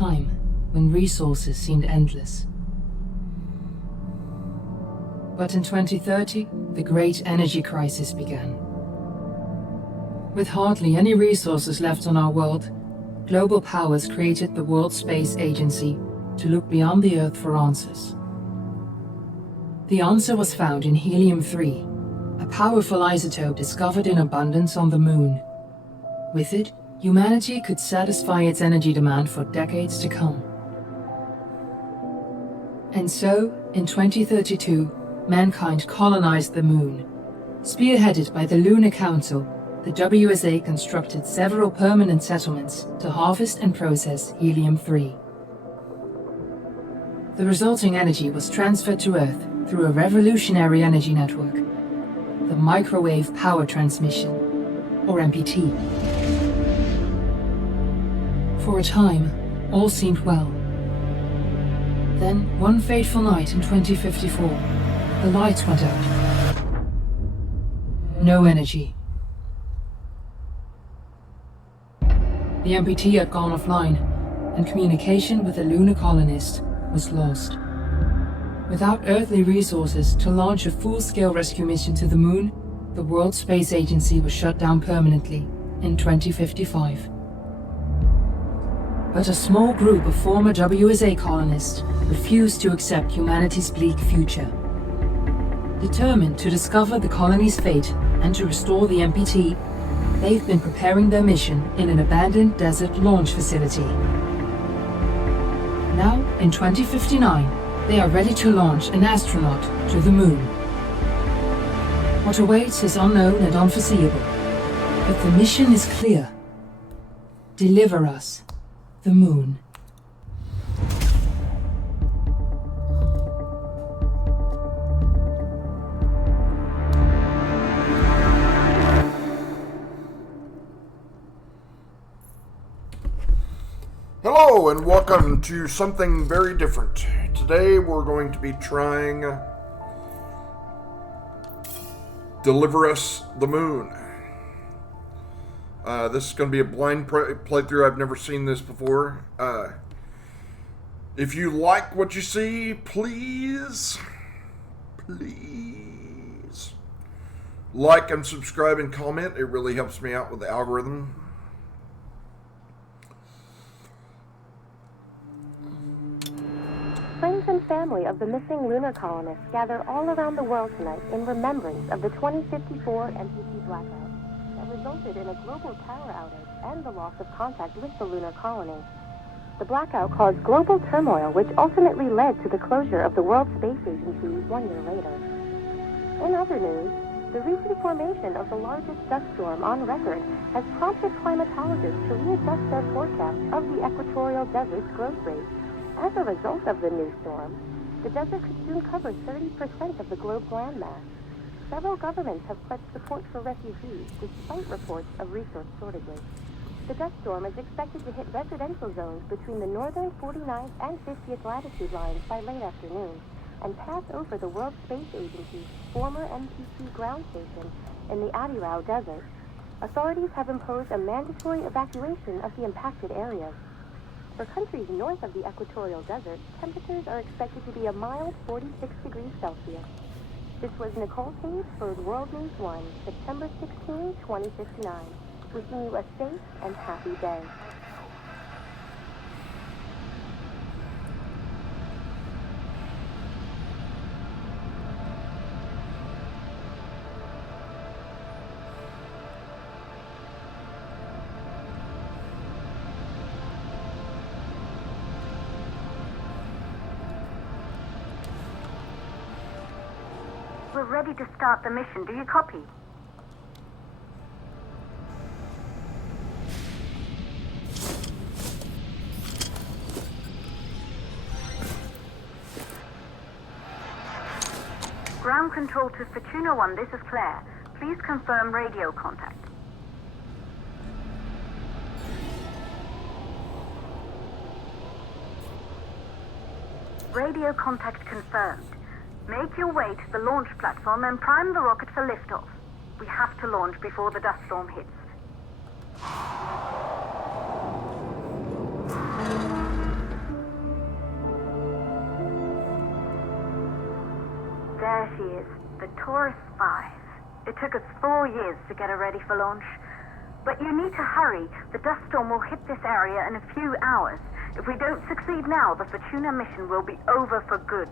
time when resources seemed endless. But in 2030, the great energy crisis began. With hardly any resources left on our world, global powers created the World Space Agency to look beyond the Earth for answers. The answer was found in helium-3, a powerful isotope discovered in abundance on the Moon. With it, humanity could satisfy its energy demand for decades to come. And so, in 2032, mankind colonized the Moon. Spearheaded by the Lunar Council, the WSA constructed several permanent settlements to harvest and process helium-3. The resulting energy was transferred to Earth through a revolutionary energy network, the Microwave Power Transmission, or MPT. For a time, all seemed well. Then, one fateful night in 2054, the lights went out. No energy. The MPT had gone offline, and communication with the lunar colonist was lost. Without earthly resources to launch a full-scale rescue mission to the Moon, the World Space Agency was shut down permanently in 2055. But a small group of former WSA colonists refused to accept humanity's bleak future. Determined to discover the colony's fate and to restore the MPT, they've been preparing their mission in an abandoned desert launch facility. Now, in 2059, they are ready to launch an astronaut to the Moon. What awaits is unknown and unforeseeable, but the mission is clear. Deliver us the Moon. Hello and welcome to something very different. Today we're going to be trying Deliver Us the Moon. This is going to be a blind playthrough. I've never seen this before. If you like what you see, please like and subscribe and comment. It really helps me out with the algorithm. Friends and family of the missing lunar colonists gather all around the world tonight in remembrance of the 2054 MPT blackout that resulted in a global power outage and the loss of contact with the lunar colony. The blackout caused global turmoil, which ultimately led to the closure of the World Space Agency 1 year later. In other news, the recent formation of the largest dust storm on record has prompted climatologists to readjust their forecast of the equatorial desert's growth rate. As a result of the new storm, the desert could soon cover 30% of the globe's landmass. Several governments have pledged support for refugees, despite reports of resource shortages. The dust storm is expected to hit residential zones between the northern 49th and 50th latitude lines by late afternoon, and pass over the World Space Agency's former MPT ground station in the Adirau Desert. Authorities have imposed a mandatory evacuation of the impacted areas. For countries north of the equatorial desert, temperatures are expected to be a mild 46 degrees Celsius. This was Nicole Hayes for World News 1, September 16, 2059. Wishing you a safe and happy day. We're ready to start the mission. Do you copy? Ground control to Fortuna 1, this is Claire. Please confirm radio contact. Radio contact confirmed. Make your way to the launch platform and prime the rocket for liftoff. We have to launch before the dust storm hits. Taurus 5. It took us 4 years to get it ready for launch. But you need to hurry. The dust storm will hit this area in a few hours. If we don't succeed now, the Fortuna mission will be over for good.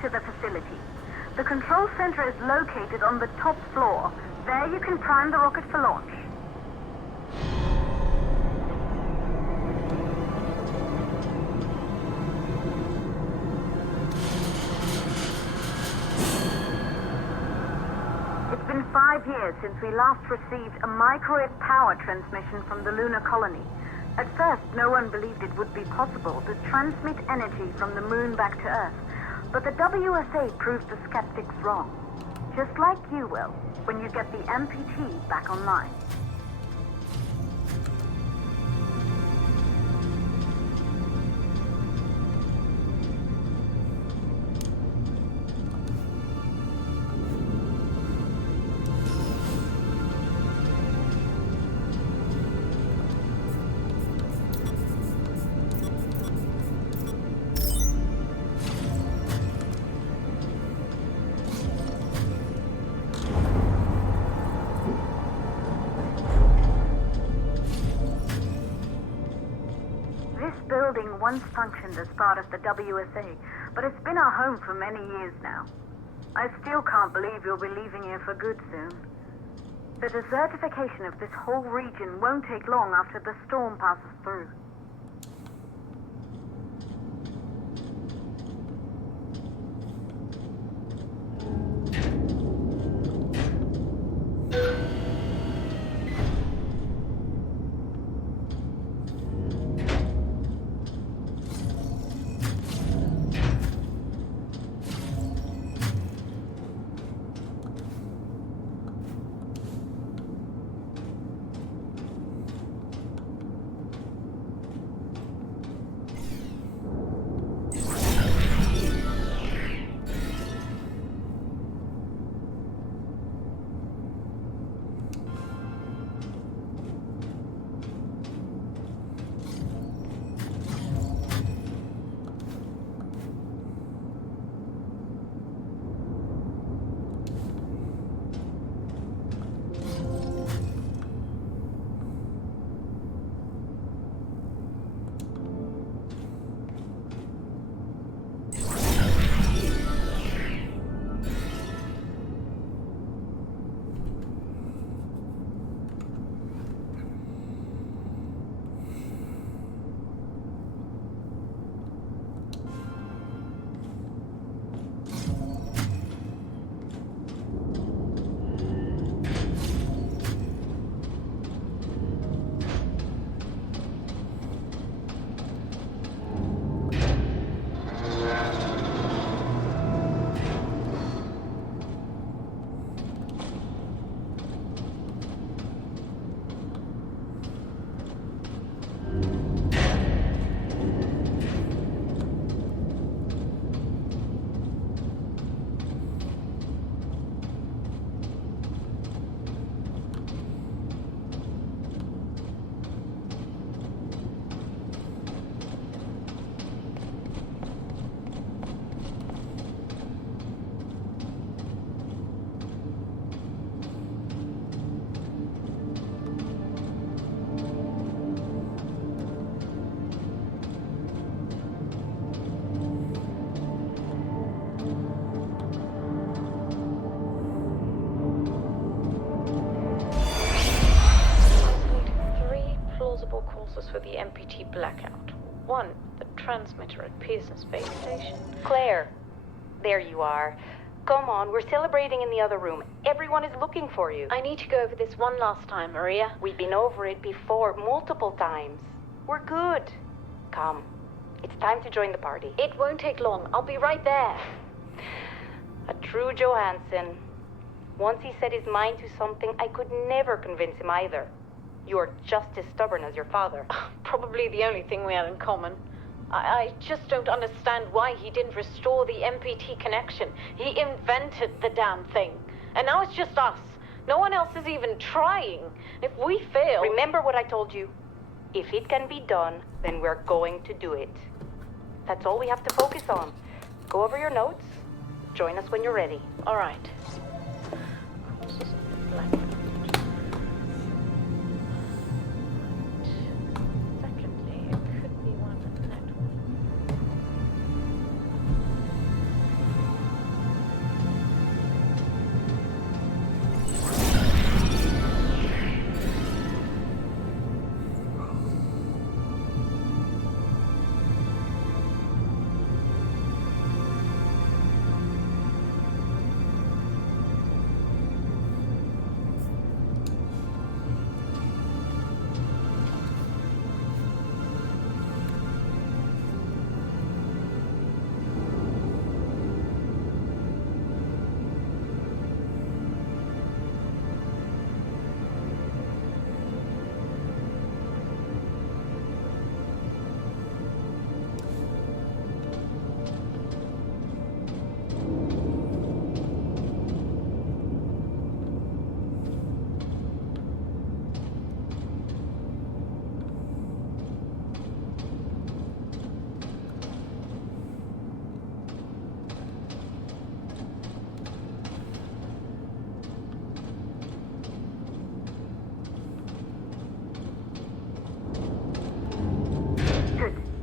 To the facility. The control center is located on the top floor. There you can prime the rocket for launch. It's been 5 years since we last received a microwave power transmission from the lunar colony. At first, no one believed it would be possible to transmit energy from the moon back to Earth. But the WSA proved the skeptics wrong. Just like you will, when you get the MPT back online. Once functioned as part of the WSA, but it's been our home for many years now. I still can't believe you'll be leaving here for good soon. The desertification of this whole region won't take long after the storm passes through. for the MPT blackout. One, the transmitter at Pearson Space Station. Claire, there you are. Come on, we're celebrating in the other room. Everyone is looking for you. I need to go over this one last time, Maria. We've been over it before, multiple times. We're good. Come, it's time to join the party. It won't take long. I'll be right there. A true Johansson. Once he set his mind to something, I could never convince him either. You're just as stubborn as your father. Probably the only thing we had in common. I just don't understand why he didn't restore the MPT connection. He invented the damn thing. And now it's just us. No one else is even trying. If we fail... Remember what I told you. If it can be done, then we're going to do it. That's all we have to focus on. Go over your notes. Join us when you're ready. All right. Blackout. Secondly, it could be one network.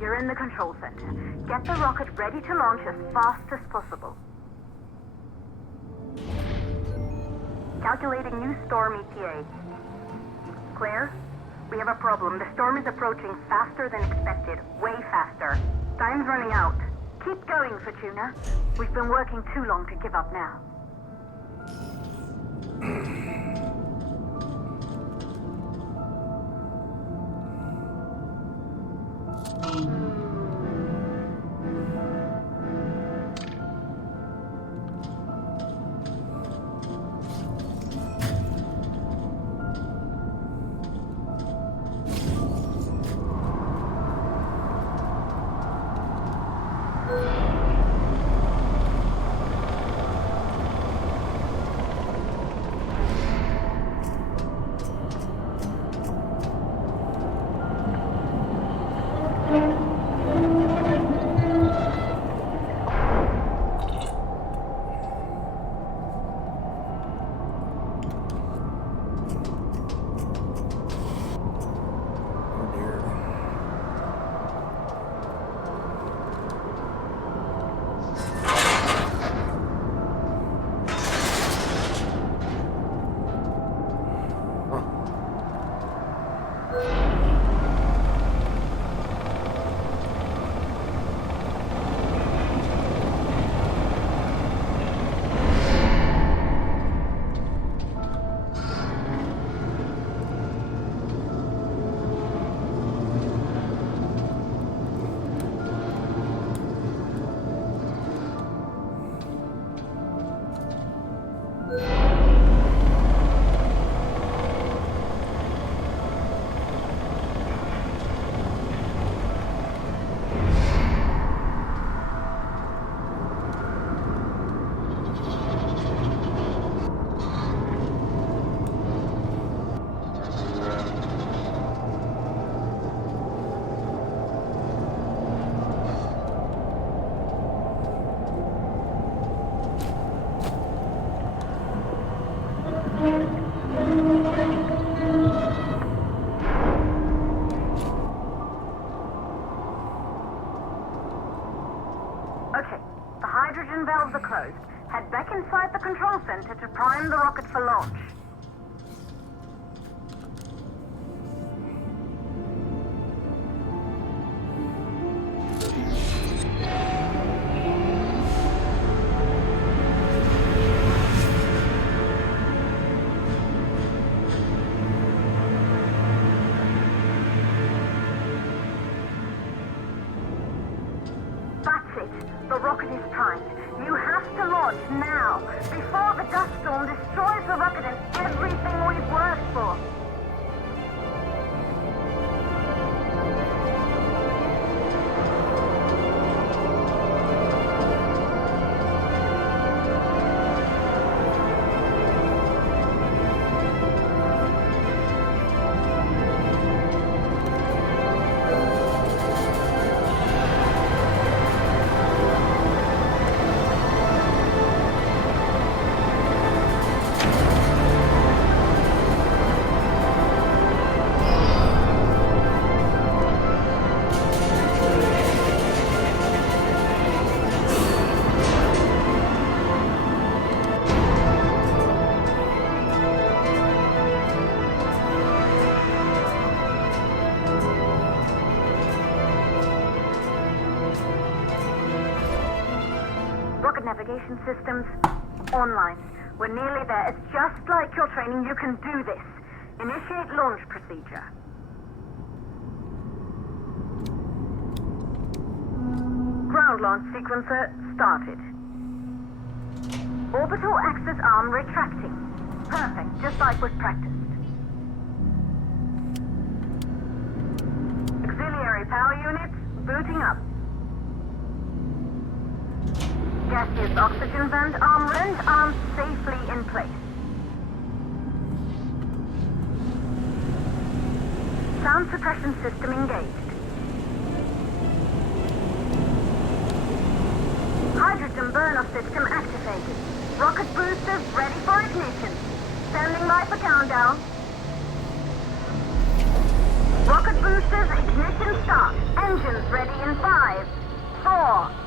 You're in the control center. Get the rocket ready to launch as fast as possible. Calculating new storm ETA. Claire, we have a problem. The storm is approaching faster than expected. Way faster. Time's running out. Keep going, Fortuna. We've been working too long to give up now. Okay, the hydrogen valves are closed. Head back inside the control center to prime the rocket for launch. it. The rocket is primed. You have to launch now, before the dust storm destroys the rocket and everything we've worked for. Navigation systems online. We're nearly there. It's just like your training. You can do this. Initiate launch procedure. Ground launch sequencer started. Orbital axis arm retracting. Perfect, just like was practiced. Auxiliary power units booting up. Gaseous oxygen vent arm and arms safely in place. Sound suppression system engaged. Hydrogen burn-off system activated. Rocket boosters ready for ignition. Standing by for countdown. Rocket boosters ignition start. Engines ready in 5, 4,